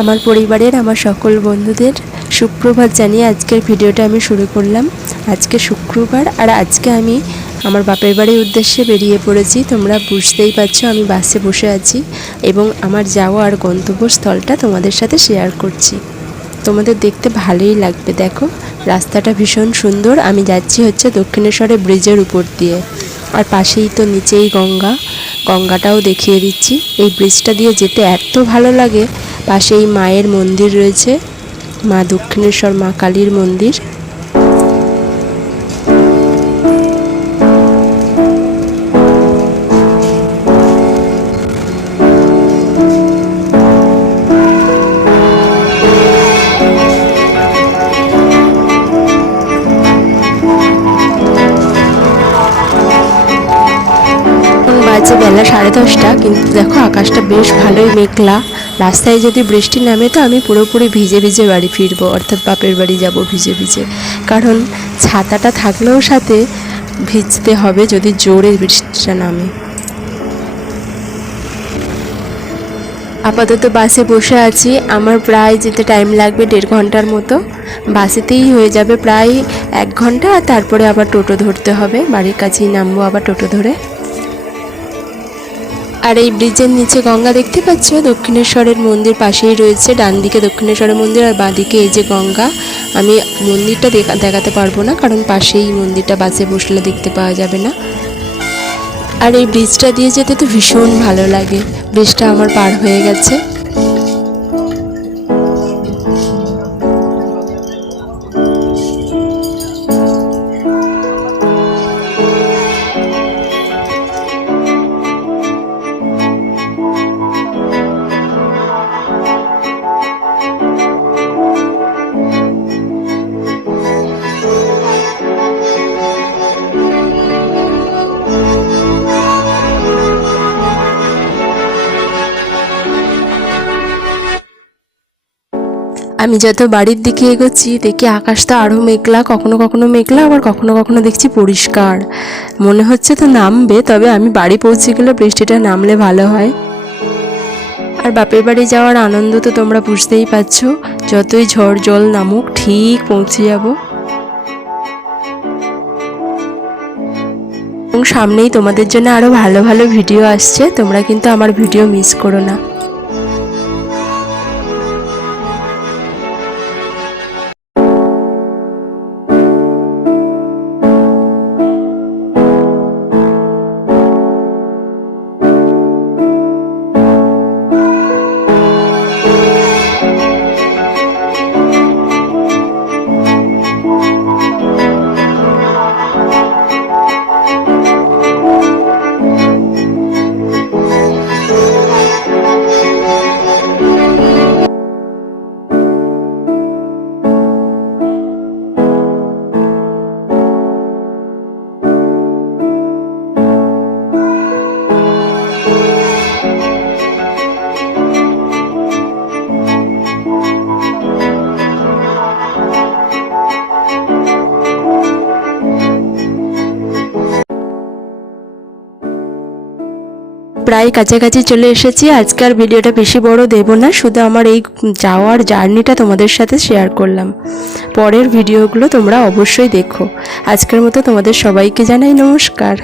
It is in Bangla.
আমার পরিবারের, আমার সকল বন্ধুদের সুপ্রভাত জানিয়ে আজকের ভিডিওটা আমি শুরু করলাম। আজকে শুক্রবার আর আজকে আমি আমার বাপের বাড়ির উদ্দেশ্যে বেরিয়ে পড়েছি। তোমরা বুঝতেই পারছ আমি বাসে বসে আছি এবং আমার যাওয়ার গন্তব্যস্থলটা তোমাদের সাথে শেয়ার করছি। তোমাদের দেখতে ভালোই লাগবে, দেখো। রাস্তাটা ভীষণ সুন্দর। আমি যাচ্ছি হচ্ছে দক্ষিণেশ্বরের ব্রিজের উপর দিয়ে। আর পাশেই তো নিচেই গঙ্গা। গঙ্গাটাও দেখিয়ে দিচ্ছি। এই ব্রিজটা দিয়ে যেতে এত ভালো লাগে। পাশেই মায়ের মন্দির রয়েছে, মা দক্ষিণেশ্বর, মা কালীর মন্দির। বাজে বেলা সাড়ে দশটা, কিন্তু দেখো আকাশটা বেশ ভালোই মেঘলা। রাস্তায় যদি বৃষ্টি নামে তো আমি পুরোপুরি ভিজে ভিজে বাড়ি ফিরবো, অর্থাৎ বাপের বাড়ি যাব ভিজে ভিজে। কারণ ছাতাটা থাকলেও সাথে ভিজতে হবে যদি জোরে বৃষ্টিটা নামে। আপাতত বাসে বসে আছি। আমার প্রায় যেতে টাইম লাগবে দেড় ঘণ্টার মতো। বাসেতেই হয়ে যাবে প্রায় এক ঘণ্টা তারপরে আবার টোটো ধরতে হবে। বাড়ির কাছেই নামবো আবার টোটো ধরে। আর এই ব্রিজের নিচে গঙ্গা দেখতে পাচ্ছ? দক্ষিণেশ্বরের মন্দির পাশেই রয়েছে ডান দিকে দক্ষিণেশ্বরের মন্দির আর বাঁদিকে এই যে গঙ্গা। আমি মন্দিরটা দেখা দেখাতে পারব না, কারণ পাশেই মন্দিরটা বাসে বসলে দেখতে পাওয়া যাবে না। আর এই ব্রিজটা দিয়ে যেতে তো ভীষণ ভালো লাগে। ব্রিজটা আমার পার হয়ে গেছে। আমি যত বাড়ির দিকে এগোচ্ছি, দেখি আকাশটা আরও মেঘলা, কখনো কখনো মেঘলা, আবার কখনো কখনো দেখছি পরিষ্কার। মনে হচ্ছে তো নামবে, তবে আমি বাড়ি পৌঁছে গেলে বৃষ্টিটা নামলে ভালো হয়। আর বাপের বাড়ি যাওয়ার আনন্দ তো তোমরা বুঝতেই পারছ, যতই ঝড় জল নামুক, ঠিক পৌঁছে যাব। এবং সামনেই তোমাদের জন্য আরও ভালো ভালো ভিডিও আসছে, তোমরা কিন্তু আমার ভিডিও মিস করো না। প্রায় কাছাকাছি চলে এসেছি। আজকের ভিডিওটা বেশি বড় দেব না, শুধু আমার এই যাওয়ার জার্নিটা তোমাদের সাথে শেয়ার করলাম। পরের ভিডিওগুলো তোমরা অবশ্যই দেখো। আজকের মতো তোমাদের সবাইকে জানাই নমস্কার।